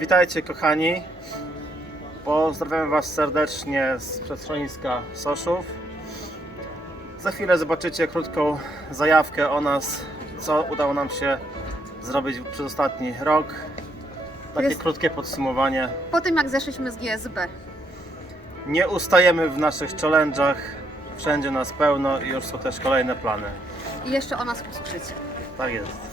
Witajcie kochani. Pozdrawiam Was serdecznie z przedschroniska Soszów. Za chwilę zobaczycie krótką zajawkę o nas, co udało nam się zrobić przez ostatni rok. Takie Jest- krótkie podsumowanie. Po tym jak zeszliśmy z GSB. Nie ustajemy w naszych challenge'ach. Wszędzie nas pełno i już są też kolejne plany. I jeszcze o nas usłyszycie. Tak jest.